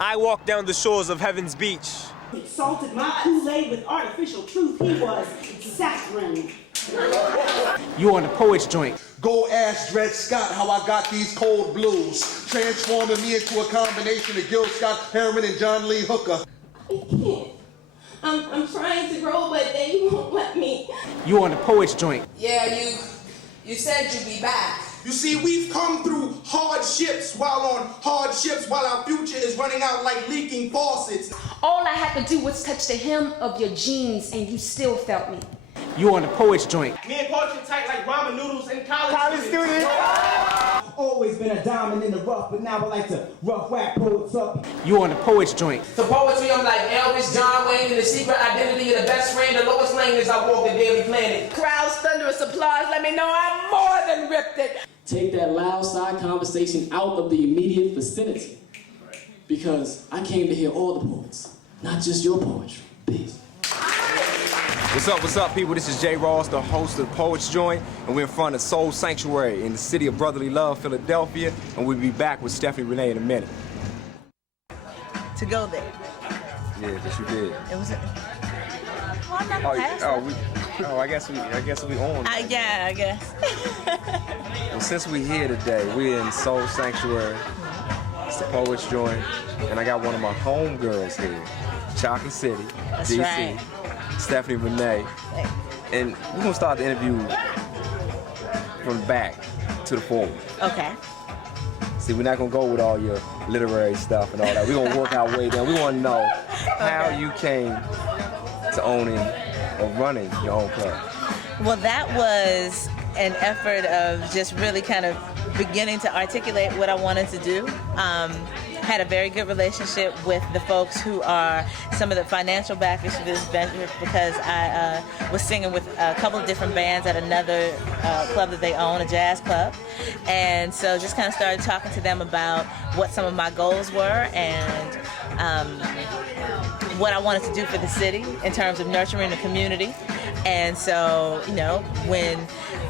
I walked down the shores of Heaven's Beach. Salted my Kool-Aid with artificial truth. He was saccharine. You on the poet's joint. Go ask Dred Scott how I got these cold blues, transforming me into a combination of Gil Scott Heron and John Lee Hooker. I can't. I'm trying to grow, but they won't let me. You on the poet's joint. Yeah, you said you'd be back. You see, we've come through hardships while our future is running out like leaking faucets. All I had to do was touch the hem of your jeans and you still felt me. You on the poet's joint. Me and poetry tight like ramen noodles in college students. Always been a diamond in the rough, but now I like to rough whack poets up. You on the poet's joint. For poetry, I'm like Elvis, John Wayne, and the secret identity of the best friend, the lowest lane as I walk the daily planet. Crowd's thunderous applause let me know I'm more than ripped it. Take that loud side conversation out of the immediate vicinity. Because I came to hear all the poets, not just your poetry. Peace. What's up, people? This is Jay Ross, the host of the Poets Joint, and we're in front of Soul Sanctuary in the city of brotherly love, Philadelphia, and we'll be back with Stephanie Renée in a minute. To go there. Yeah, but you did. It was. Well, I'm not pastor. I guess we on. Yeah, I guess. Well, since we're here today, we're in Soul Sanctuary. It's the Poets Joint, and I got one of my homegirls here, Chocolate City, That's DC. right. Stephanie Renée, and we're gonna start the interview from the back to the forward. Okay. See, we're not gonna go with all your literary stuff and all that. We're gonna work our way down. We wanna know how you came to owning or running your own club. Well, that was an effort of just really kind of beginning to articulate what I wanted to do. Had a very good relationship with the folks who are some of the financial backers for this venture because I was singing with a couple of different bands at another club that they own, a jazz club. And so just kind of started talking to them about what some of my goals were and what I wanted to do for the city in terms of nurturing the community. And so, you know, when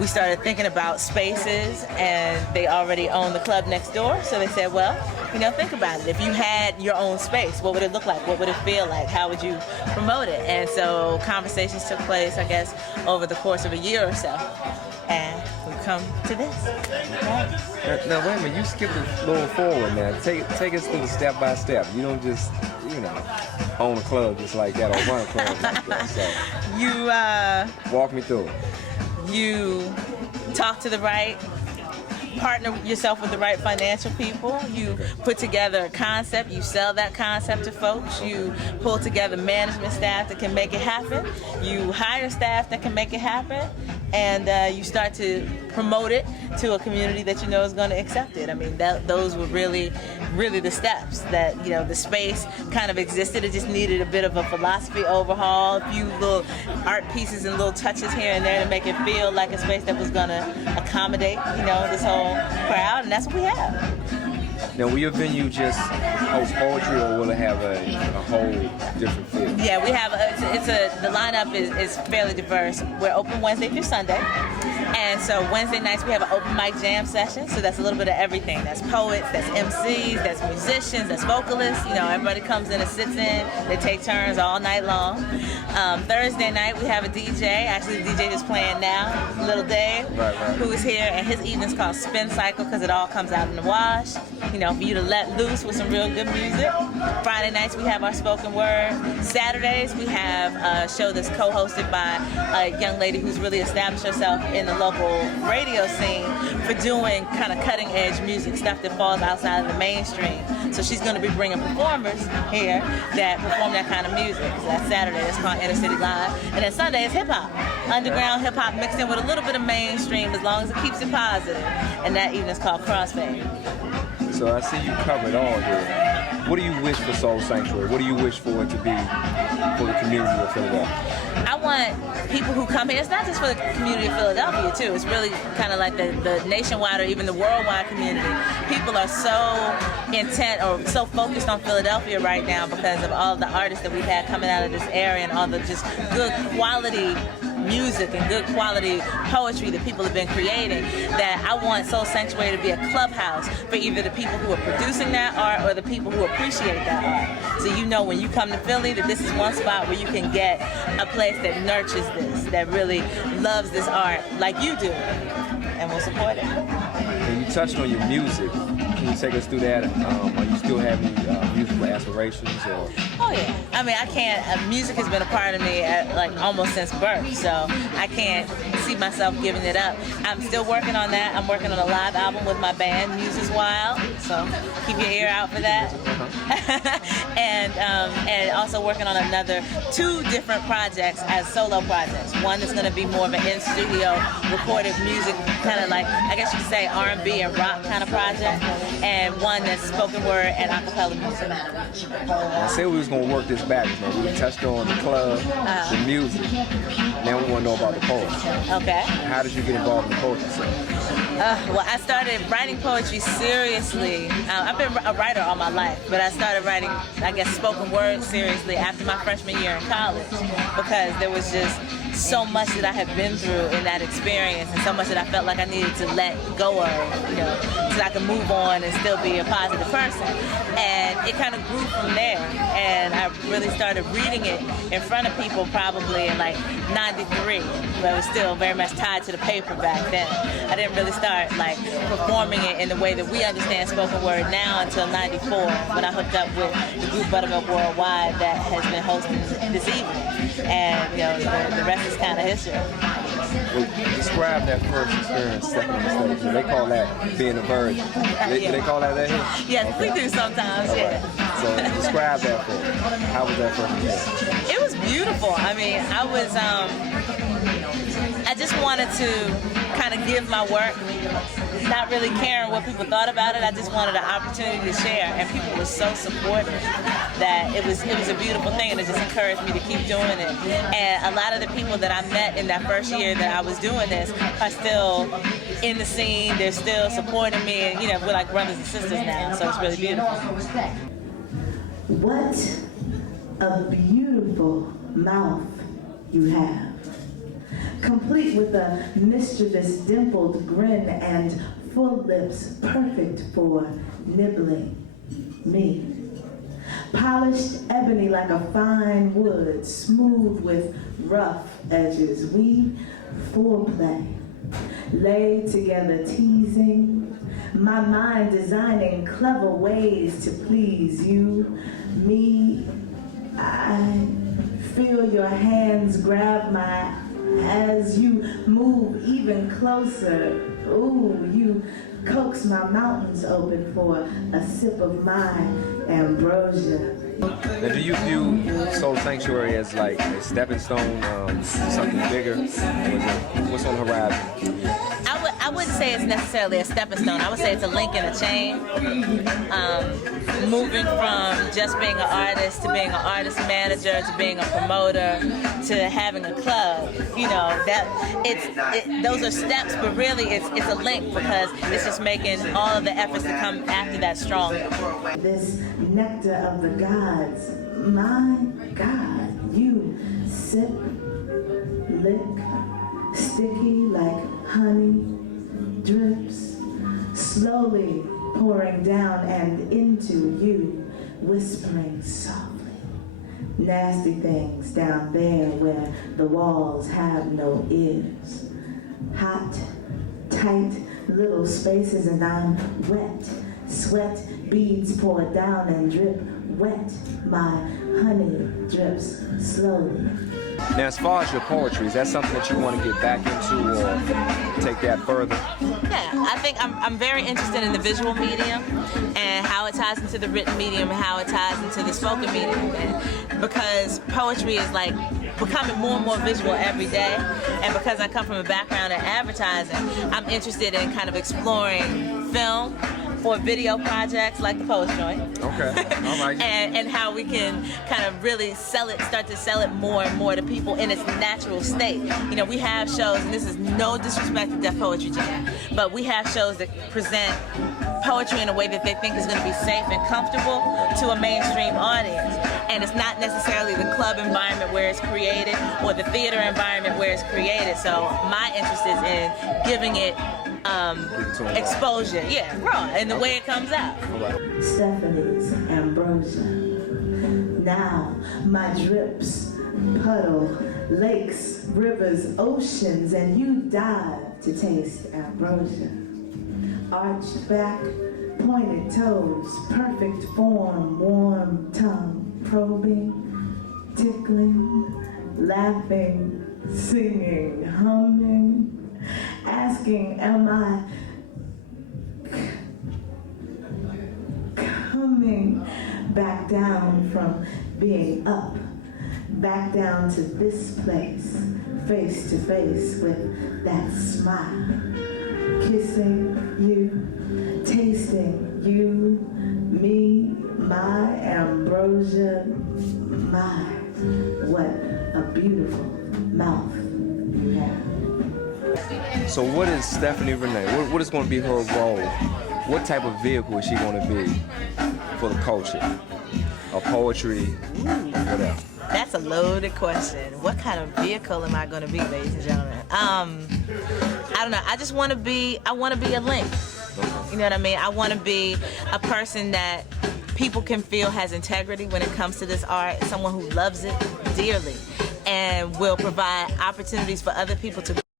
we started thinking about spaces and they already own the club next door, so they said, well, you know, think about it. If you had your own space, what would it look like? What would it feel like? How would you promote it? And so conversations took place, I guess, over the course of a year or so. And we've come to this. Yeah. Now, wait a minute, you skipped a little forward now. Take us through the step by step. You don't just, you know, own a club just like that or run a club like that. So You, walk me through it. You talk to the right, partner yourself with the right financial people. You put together a concept, you sell that concept to folks. You pull together management staff that can make it happen. You hire staff that can make it happen. And you start to promote it to a community that you know is going to accept it. I mean, those were really the steps that, you know, the space kind of existed. It just needed a bit of a philosophy overhaul, a few little art pieces and little touches here and there to make it feel like a space that was going to accommodate, you know, this whole crowd, and that's what we have. Now, will your venue just host poetry, or will it have a whole different feel? Yeah, we have the lineup is fairly diverse. We're open Wednesday through Sunday, and so Wednesday nights we have an open mic jam session. So that's a little bit of everything. That's poets, that's MCs, that's musicians, that's vocalists. You know, everybody comes in and sits in. They take turns all night long. Thursday night we have a DJ. Actually, the DJ is playing now, Little Dave, who is here, and his evening's called Spin Cycle because it all comes out in the wash. You know, for you to let loose with some real good music. Friday nights we have our spoken word. Saturdays we have a show that's co-hosted by a young lady who's really established herself in the local radio scene for doing kind of cutting edge music, stuff that falls outside of the mainstream. So she's going to be bringing performers here that perform that kind of music. So that's Saturday, that's called Inner City Live. And then Sunday is hip hop. Underground hip hop mixed in with a little bit of mainstream as long as it keeps it positive. And that evening is called Crossfade. So I see you covered all here. What do you wish for Soul Sanctuary? What do you wish for it to be for the community of Philadelphia? I want people who come here, it's not just for the community of Philadelphia too, it's really kind of like the nationwide or even the worldwide community. People are so intent or so focused on Philadelphia right now because of all the artists that we've had coming out of this area and all the just good quality music and good quality poetry that people have been creating, that I want Soul Sanctuary to be a clubhouse for either the people who are producing that art or the people who appreciate that art. So you know when you come to Philly that this is one spot where you can get a place that nurtures this, that really loves this art like you do, and will support it. And you touched on your music. Can you take us through that? Are you still have any musical aspirations? Or? Oh yeah. I mean, I can't. Music has been a part of me like almost since birth, so I can't see myself giving it up. I'm still working on that. I'm working on a live album with my band, Muses Wild. So keep your ear out for that. And also working on another 2 different projects as solo projects. One that's going to be more of an in-studio recorded music, kind of like, I guess you could say R&B and rock kind of project, and one that's spoken word and acapella music. I said we was going to work this back. We touched on the club, the music. Now we want to know about the poetry. Okay. How did you get involved in the poetry scene? Well, I started writing poetry seriously. I've been a writer all my life, but I started writing, I guess, spoken word seriously after my freshman year in college, because there was just so much that I had been through in that experience, and so much that I felt like I needed to let go of, you know, so that I could move on and still be a positive person. And it kind of grew from there, and I really started reading it in front of people probably in like '93, but it was still very much tied to the paper back then. I didn't really start like performing it in the way that we understand spoken word now until '94, when I hooked up with the group Buttermilk Worldwide that has been hosting this evening, and you know, the rest is kind of history. Well, describe that first experience stepping on the stage. They call that being a virgin. They call that here? Yes, we do sometimes, yeah. So describe that for me. How was that first experience? It was beautiful. I mean, I just wanted to kind of give my work, not really caring what people thought about it. I just wanted an opportunity to share, and people were so supportive that it was a beautiful thing, and it just encouraged me to keep doing it. And a lot of the people that I met in that first year that I was doing this are still in the scene. They're still supporting me, and you know, we're like brothers and sisters now, so it's really beautiful. What a beautiful mouth you have, complete with a mischievous dimpled grin and full lips perfect for nibbling me. Polished ebony like a fine wood, smooth with rough edges. We foreplay, lay together teasing, my mind designing clever ways to please you, me. I feel your hands grab my as you move even closer. Ooh, you coax my mountains open for a sip of my ambrosia. Now, do you view Soul Sanctuary as like a stepping stone, something bigger? What's on the horizon? I wouldn't say it's necessarily a stepping stone. I would say it's a link in a chain. Moving from just being an artist to being an artist manager to being a promoter to having a club. You know, those are steps, but really it's a link, because it's just making all of the efforts to come after that stronger. This nectar of the gods, my God, you sip, lick, sticky like honey, drips, slowly pouring down and into you, whispering softly. Nasty things down there where the walls have no ears. Hot, tight little spaces, and I'm wet. Sweat beads pour down and drip wet. My honey drips slowly. Now, as far as your poetry, is that something that you want to get back into or take that further? Yeah, I think I'm very interested in the visual medium and how it ties into the written medium and how it ties into the spoken medium. And because poetry is like becoming more and more visual every day, and because I come from a background in advertising, I'm interested in kind of exploring film for video projects like the Poets Joint. Okay, all right. and how we can kind of really start to sell it more and more to people in its natural state. You know, we have shows, and this is no disrespect to Def Poetry Jam, but we have shows that present poetry in a way that they think is going to be safe and comfortable to a mainstream audience. And it's not necessarily the club environment where it's created or the theater environment where it's created. So my interest is in giving it exposure, raw, and the way it comes out. Stephanie's ambrosia. Now my drips puddle lakes, rivers, oceans, and you dive to taste ambrosia. Arched back, pointed toes, perfect form, warm tongue, probing, tickling, laughing, singing, humming, asking, am I coming back down from being up, back down to this place, face to face with that smile, kissing you, tasting you, me, my ambrosia, my, what a beautiful mouth you have. So what is Stephanie Renée? What is going to be her role? What type of vehicle is she going to be for the culture? Or poetry, or whatever? That's a loaded question. What kind of vehicle am I going to be, ladies and gentlemen? I don't know. I just want to be, a link. You know what I mean? I want to be a person that people can feel has integrity when it comes to this art, someone who loves it dearly and will provide opportunities for other people to